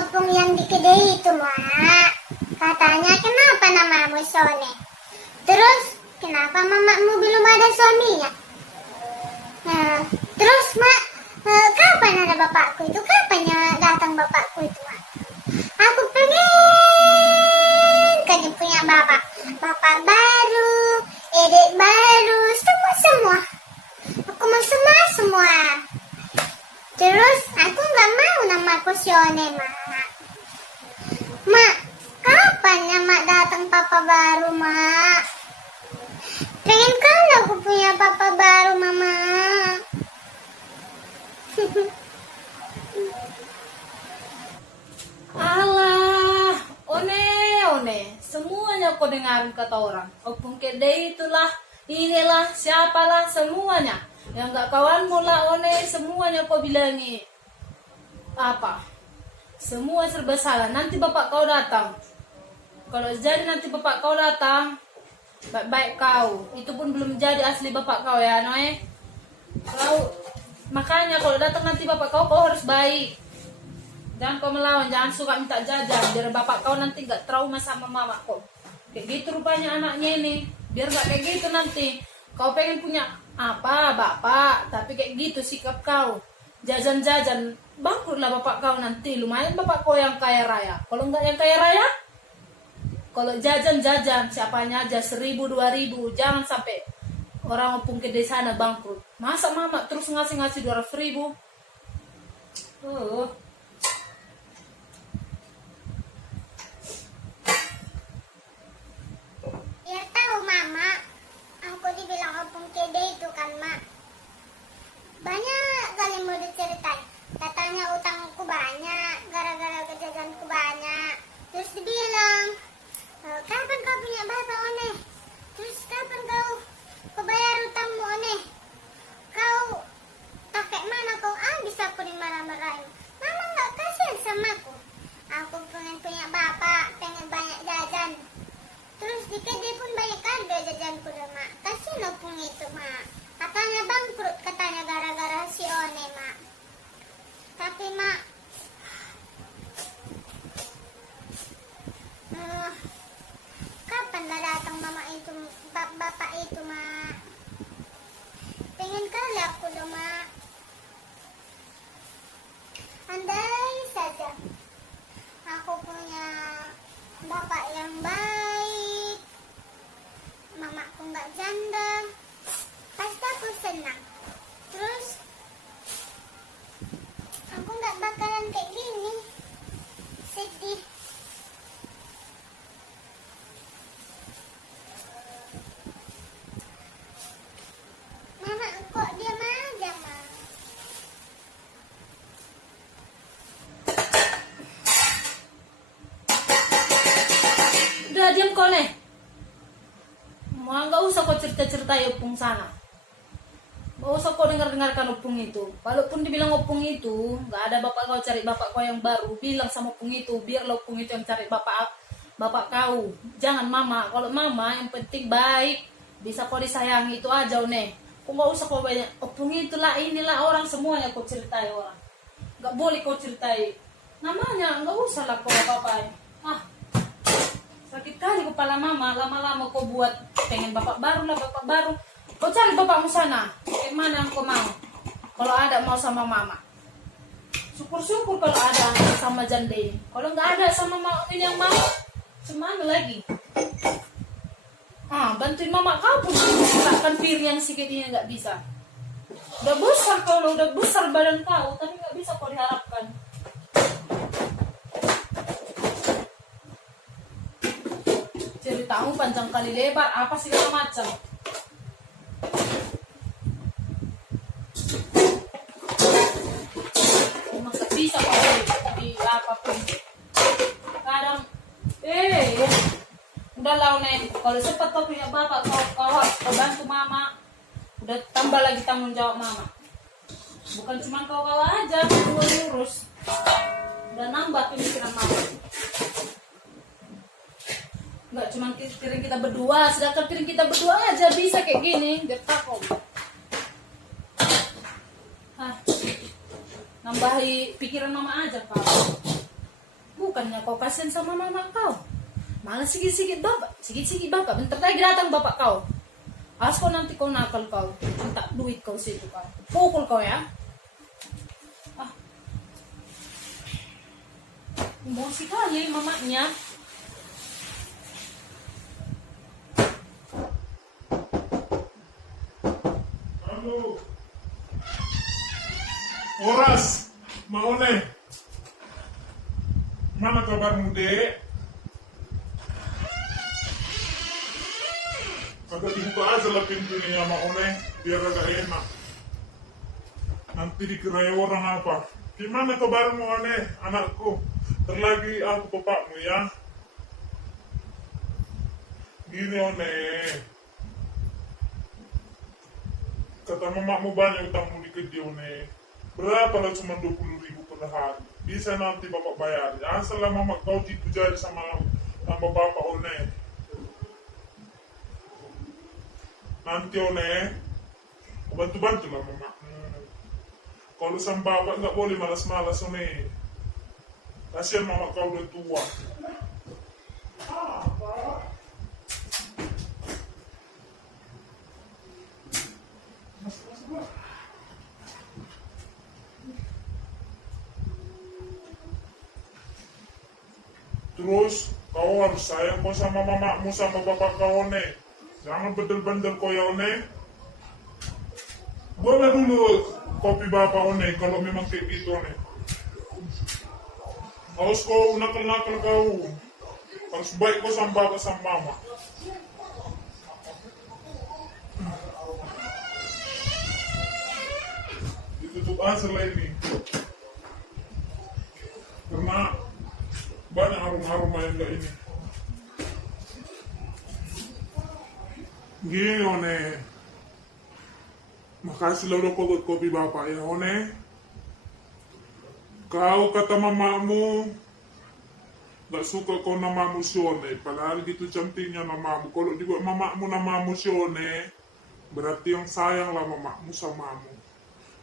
opung yang di kedai itu, Mak. Katanya, kenapa namamu Sone? Terus, kenapa mamamu belum ada suaminya? Terus, Mak, kapan ada bapakku itu? Kapan datang bapakku itu, Mak? Aku pengen kan punya bapak. Bapak baru, edek baru, semua. Aku mau semua. Terus, aku nggak mau namaku Sione, Mak. Mak, kapan ya Mak datang papa baru, Mak? Pengen kali aku punya papa baru, Mama. Alah, one. Semuanya kau dengarin kata orang. Opung kedai itulah, inilah, siapalah, semuanya. Yang gak kawanmu lah, one, semuanya kau bilangi. Apa? Semua serba salah. Nanti bapak kau datang. Kalau jadi nanti bapak kau datang, baik-baik kau. Itu pun belum jadi asli bapak kau ya, Noe. Makanya kalau datang nanti bapak kau harus baik. Jangan kau melawan, jangan suka minta jajan. Biar bapak kau nanti gak trauma sama mama kau. Kayak gitu rupanya anaknya ini. Biar gak kayak gitu nanti. Kau pengen punya apa, bapak. Tapi kayak gitu sikap kau. Jajan-jajan, bangkrutlah bapak kau nanti. Lumayan bapak kau yang kaya raya. Kalau enggak yang kaya raya, kalau jajan-jajan, siapanya aja 1.000, 2.000. Jangan sampai orang opung ke desa sana bangkrut. Masa mama terus ngasih 200.000? Biar tahu, Mama. Aku dibilang opung kede itu kan, Mak. Banyak kali mau diceritain. Katanya utangku banyak, gara-gara kejajanku banyak. Terus dibilang, kapan kau punya bapak, One? Terus kapan kau bayar utangmu, One? Kau pakai mana kau habis aku dimarah-marahin? Mama nggak kasihan sama aku. Aku pengen punya bapak, pengen banyak jajan. Terus di kedai pun banyak harga jajanku deh, Mak. Kasihan opung itu, Mak. Katanya bangkrut, katanya gara-gara si One, Mak. Tapi, Mak, kapan lah datang mama itu, bapak itu, Mak? Pengen kali aku loh, Mak. Andai saja aku punya bapak yang baik, mamaku nggak janda, pasti aku senang. Terus aku nggak bakalan kayak gini, sedih. Mama kok diam aja, Ma? Udah diam kau nih. Mau nggak usah kau cerita-cerita opung sana. Nggak usah kau dengarkan opung itu. Walaupun dibilang opung itu nggak ada bapak kau, cari bapak kau yang baru. Bilang sama opung itu, biar opung itu yang cari bapak kau. Jangan mama. Kalau mama yang penting baik, bisa kau disayangi, itu aja, One. Kau nggak usah kau banyak opung itulah, inilah, orang semuanya kau ceritai orang. Nggak boleh kau ceritai. Namanya nggak usah lah kau apa-apa. Sakit kali kepala mama. Lama-lama kau buat pengen bapak baru lah, bapak baru. Kau cari bapakmu sana. Kayak mana yang kau mau? Kalau ada mau sama mama. Syukur-syukur kalau ada sama janda ini. Kalau nggak ada sama mama ini yang mau, semana lagi? Bantuin mama kau pun gerakan piring yang sedikit ini nggak bisa. Udah besar kau, udah besar badan kau, tapi nggak bisa kau diharapkan. Ceritamu panjang kali lebar, apa segala macam. Masa bisa kau di apapun. Kadang, udah lah, Nek. Kalau sempat kau punya bapak, kau bantu mama. Udah tambah lagi tanggung jawab mama. Bukan cuma kau aja, kau ngurus. Udah nambah pemikiran mama. Nggak cuma piring kita berdua, sedangkan piring kita berdua aja bisa kayak gini. Biar takut. Nambahi pikiran mama aja, Pak. bukannya kau kasihan sama mama kau. Malah sikit-sikit bapak, bentar lagi datang bapak kau. Awas kau nanti kau nakal kau, minta duit kau situ kau. Pukul kau ya. Ah. Emosi kali mamanya. Halo. Oras, mau nih. Mana kabarmu, Dek? Agak dibuka aja lah pintunya sama One, biar agak enak. Nanti dikira orang apa. Gimana kabarmu, One, anakku? Terlagi aku bapakmu ya. Gini, One. Kata mamamu banyak utangmu di Kedi, One. Berapa lah cuma 20.000 per hari. Bisa nanti bapak bayar. Asal lah mama kau gitu jadi sama bapak, One. Nanti One, bantu-bantu lah mama. Kalau sama bapak nggak boleh malas-malas, One. Kasihan mama kau udah tua. Terus kau harus sayang kau sama mamamu sama bapak kau, One. Jangan bedel-bedel kau ya, One. Boleh dulu kopi bapak, One, kalau memang kayak gitu, One. Harus kau nakal-nakal kau. Harus baik kau sama bapak sama mama. Ditutup aja lah ini. Karena banyak aroma yang enggak ini. Gini, One. Makasih lo udah buat kopi bapak ya, One. Kau kata mamamu gak suka kau namamu si One. Padahal gitu cantiknya namamu. Kalau dibuat mamamu namamu si One, berarti yang sayang lah mamamu samamu.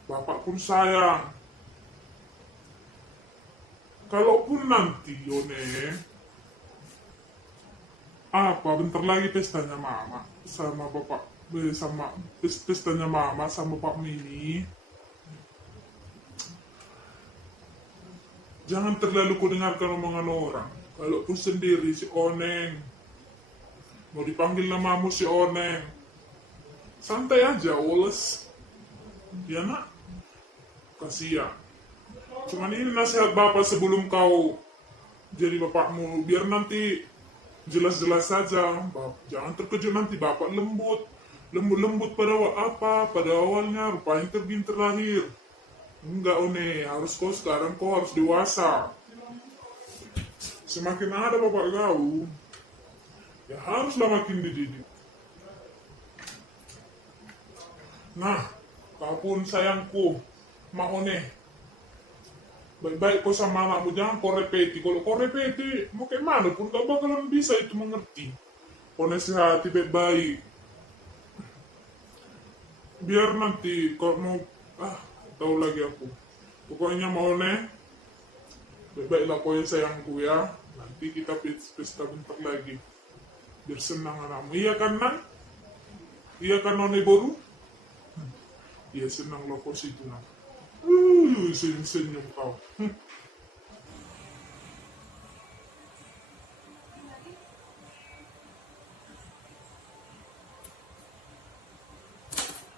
Bapak pun sayang. Kalaupun nanti, One, apa bentar lagi pestanya mama sama bapak, sama pestanya mama sama bapak Mini. Jangan terlalu kau dengarkan omongan orang. Kalaupun sendiri si Oneng, mau dipanggil namamu si Oneng, santai aja, Wallace. Ya nak, kasihan. Cuman ini nasihat bapak sebelum kau jadi bapakmu, biar nanti jelas-jelas saja. Jangan terkejut nanti bapak lembut pada awalnya, rupanya terbinter lahir. Enggak, One, harus kau sekarang kau harus dewasa. Semakin ada bapak kau, ya haruslah makin dididik. Nah, kau pun sayangku, Mak One. Baik-baik kau sama anakmu, jangan kau repeti. Kalau kau repeti, mau kayak mana pun kau bakalan bisa itu mengerti. Kau nasihati baik-baik. Biar nanti kau mau, tahu lagi aku. Pokoknya mau baik-baiklah kau yang sayangku ya. Nanti kita pesta bentar lagi. Biar senang anakmu. Iya kan, Nan? Iya kan, None Boru? Iya, senang lo kau situ, Nan. Senyum kau.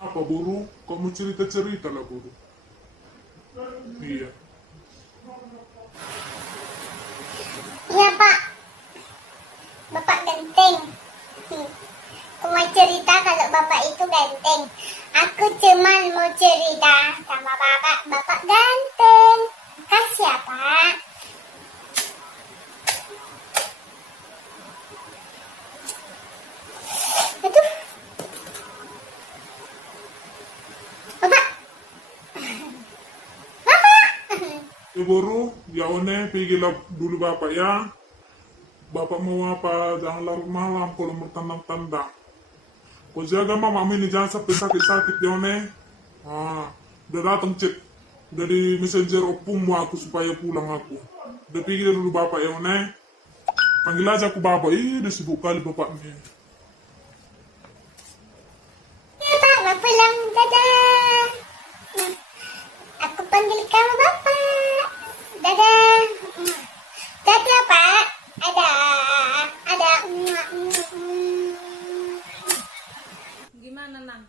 Apa, Buru? Kau mau cerita-cerita lah, Buru. Iya. Iya, Pak. Bapak ganteng. Aku mau cerita kalau Bapak itu ganteng. Aku cuman mau cerita sama Bapak. Bapak ganteng. Kasih ya, Pak. Aduh. Bapak. Bapak. Ya, Buru, ya One, pergilah dulu bapak ya. Bapak mau apa? Jangan larut malam kalau mau tandang-tandang. Kau jaga mama ini jangan sampai sakit-sakit ya, One. Udah datang chat dari messenger opungmu aku supaya pulang aku. Udah pikir dulu bapak ya, One. Panggil aja aku bapak. Ih, udah sibuk kali bapaknya. Ya Pak, mau pulang. Dadah. Nah, aku panggil kamu Bapak. Dadah. Dadah Pak. Ada. Gimana Nang?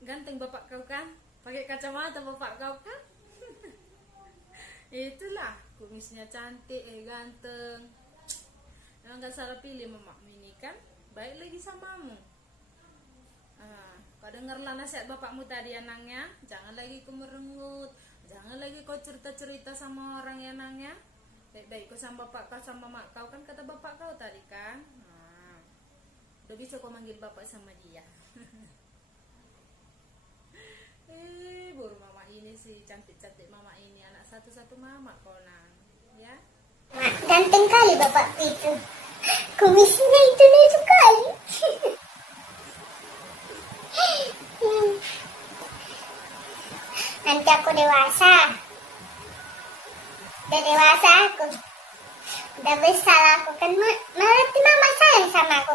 Ganteng bapak kau kan? Pakai kacamata bapak kau kan? Itulah, kumisnya cantik, ganteng. Emang gak salah pilih mamamu ini kan? Baik lagi samamu. Kau dengarlah nasihat bapakmu tadi ya Nang ya. Jangan lagi kau merenggut. Jangan lagi kau cerita-cerita sama orang ya Nang ya. Baik-baik kau sama bapak kau sama mak kau kan kata bapak kau tadi kan. Udah bisa kau manggil bapak sama dia. Baru mama ini sih, cantik-cantik mama ini, anak satu-satu mama kau Nang ya. Mak, ganteng kali Bapak itu. Kumisnya itu lucu kali. Nanti aku dewasa. Udah dewasa aku. Udah besar aku kan. Berarti mama sayang sama aku